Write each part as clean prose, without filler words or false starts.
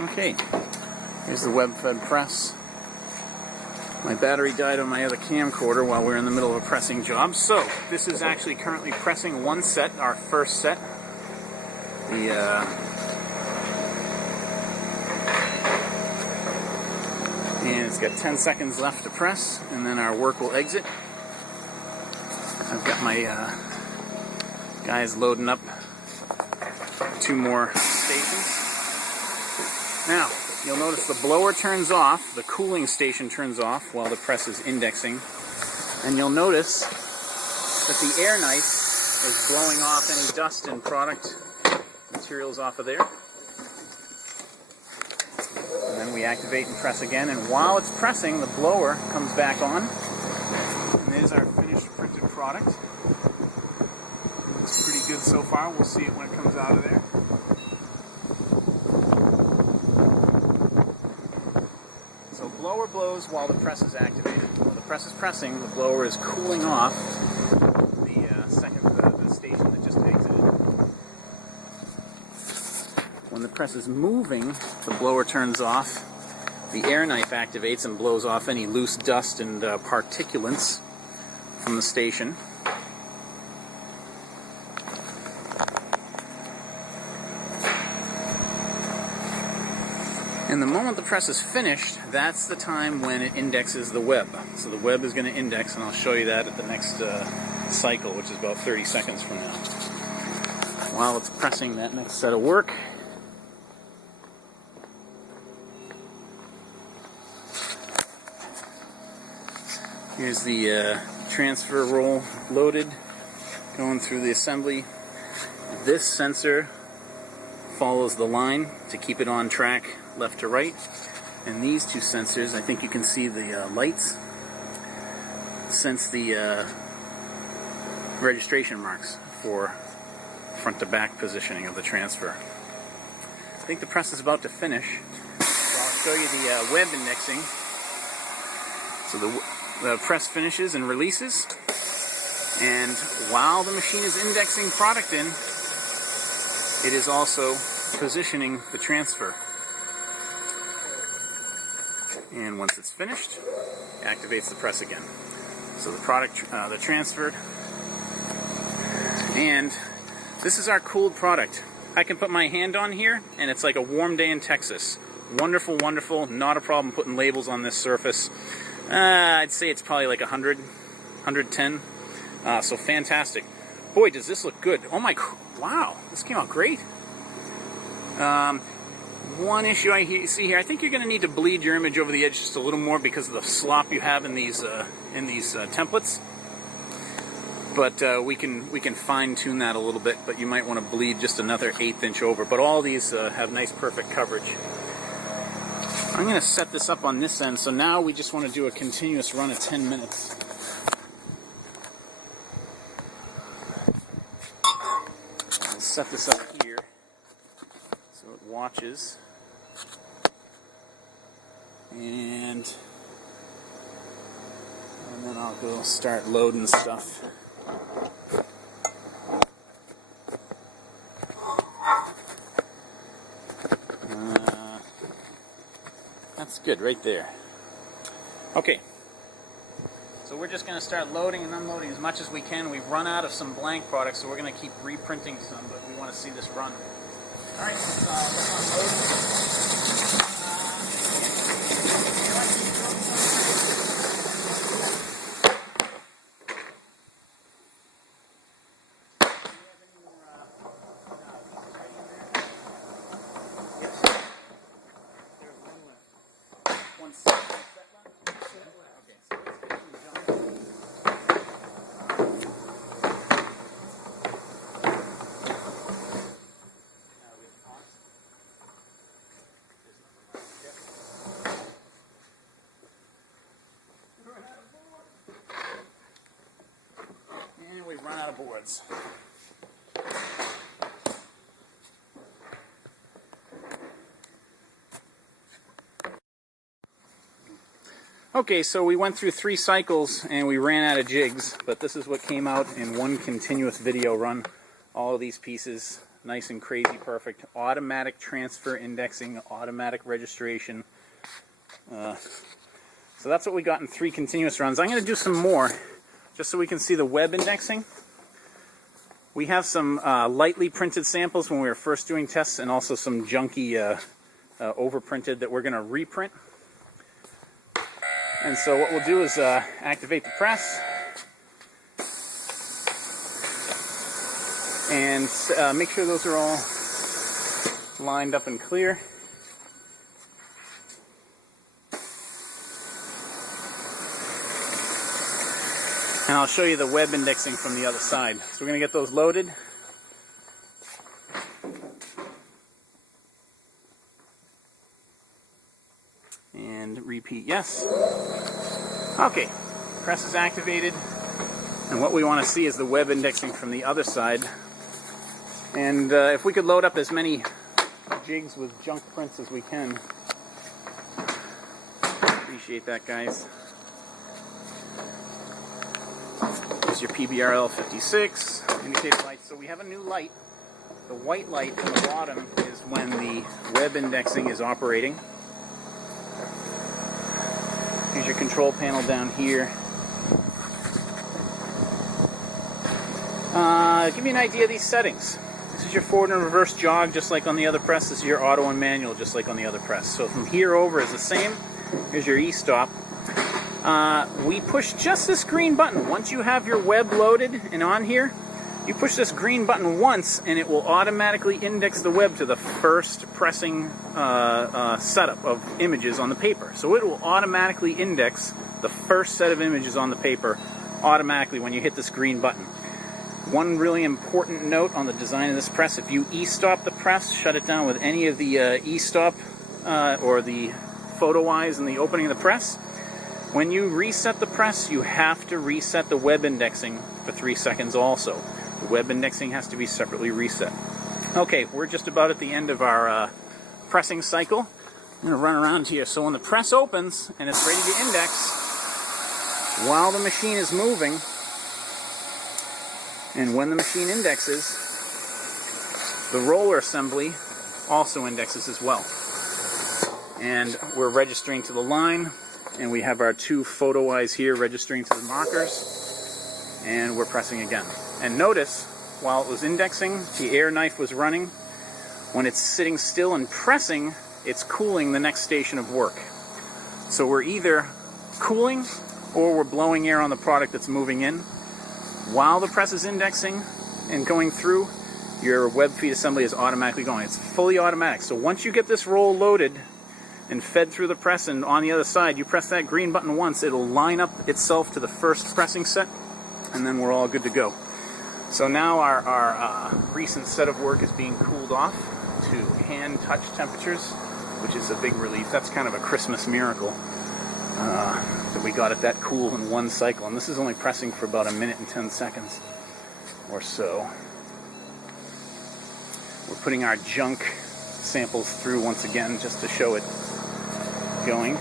Okay, here's the web-fed press. My battery died on my other camcorder while we were in the middle of a pressing job. So, this is actually currently pressing one set, our first set. And it's got 10 seconds left to press, and then our work will exit. I've got my guys loading up 2 more stations. Now, you'll notice the blower turns off, the cooling station turns off while the press is indexing. And you'll notice that the air knife is blowing off any dust and product materials off of there. And then we activate and press again, and while it's pressing, the blower comes back on. And there's our finished printed product. Looks pretty good so far. We'll see it when it comes out of there. So blower blows while the press is activated. While the press is pressing, the blower is cooling off the station that just exited. When the press is moving, the blower turns off. The air knife activates and blows off any loose dust and particulates from the station. And the moment the press is finished, that's the time when it indexes the web. So the web is going to index, and I'll show you that at the next cycle, which is about 30 seconds from now. While it's pressing that next set of work, here's the transfer roll loaded, going through the assembly. This sensor follows the line to keep it on track left to right, and these 2 sensors, I think you can see the lights, sense the registration marks for front to back positioning of the transfer. I think the press is about to finish, so I'll show you the web indexing. So the press finishes and releases, and while the machine is indexing product in, it is also positioning the transfer. And once it's finished, it activates the press again. So the product, the transfer, and this is our cooled product. I can put my hand on here, and it's like a warm day in Texas. Wonderful, wonderful, not a problem putting labels on this surface. I'd say it's probably like 100, 110. So fantastic. Boy, does this look good. Oh my, wow, this came out great. One issue I see here, I think you're going to need to bleed your image over the edge just a little more because of the slop you have in these templates. But we can fine-tune that a little bit, but you might want to bleed just another 1/8 inch over. But all these have nice, perfect coverage. I'm going to set this up on this end, so now we just want to do a continuous run of 10 minutes. I'll set this up here so it watches. And then I'll go start loading stuff. That's good right there. Okay, so we're just going to start loading and unloading as much as we can. We've run out of some blank products, so we're going to keep reprinting some, but we want to see this run. All right, let's unload. And we've run out of boards. Okay, so we went through 3 cycles and we ran out of jigs, but this is what came out in one continuous video run. All of these pieces nice and crazy perfect. Automatic transfer indexing, automatic registration. So that's what we got in 3 continuous runs. I'm going to do some more just so we can see the web indexing. We have some lightly printed samples when we were first doing tests, and also some junky overprinted that we're going to reprint. And so what we'll do is activate the press and make sure those are all lined up and clear. And I'll show you the web indexing from the other side. So we're going to get those loaded. And repeat yes. Okay, press is activated. And what we want to see is the web indexing from the other side. And if we could load up as many jigs with junk prints as we can. Appreciate that, guys. There's your PBRL 56 indicator light. So we have a new light. The white light on the bottom is when the web indexing is operating. Here's your control panel down here. Give you an idea of these settings. This is your forward and reverse jog, just like on the other press. This is your auto and manual, just like on the other press. So from here over is the same. Here's your e-stop. We push just this green button. Once you have your web loaded and on here, you push this green button once and it will automatically index the web to the first pressing setup of images on the paper. So it will automatically index the first set of images on the paper automatically when you hit this green button. One really important note on the design of this press: if you e-stop the press, shut it down with any of the e-stop or the photo eyes in the opening of the press, when you reset the press, you have to reset the web indexing for 3 seconds also. The web indexing has to be separately reset. Okay, we're just about at the end of our pressing cycle. I'm going to run around here. So when the press opens and it's ready to index, while the machine is moving, and when the machine indexes, the roller assembly also indexes as well. And we're registering to the line, and we have our 2 photo eyes here registering to the markers, and we're pressing again. And notice, while it was indexing, the air knife was running. When it's sitting still and pressing, it's cooling the next station of work. So we're either cooling or we're blowing air on the product that's moving in. While the press is indexing and going through, your web feed assembly is automatically going. It's fully automatic. So once you get this roll loaded and fed through the press, and on the other side you press that green button once, it'll line up itself to the first pressing set, and then we're all good to go. So now our recent set of work is being cooled off to hand touch temperatures, which is a big relief. That's kind of a Christmas miracle that we got it that cool in one cycle. And this is only pressing for about 1 minute and 10 seconds or so. We're putting our junk samples through once again just to show it going.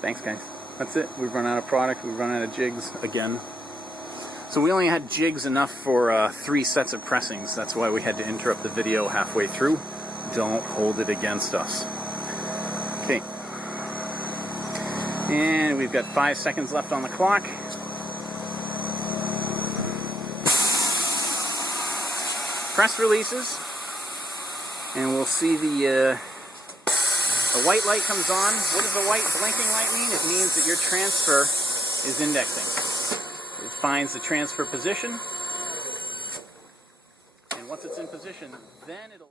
Thanks, guys. That's it. We've run out of product. We've run out of jigs again. So we only had jigs enough for 3 sets of pressings. That's why we had to interrupt the video halfway through. Don't hold it against us. Okay. And we've got 5 seconds left on the clock. Press releases. And we'll see the white light comes on. What does the white blinking light mean? It means that your transfer is indexing. It finds the transfer position. And once it's in position, then it'll...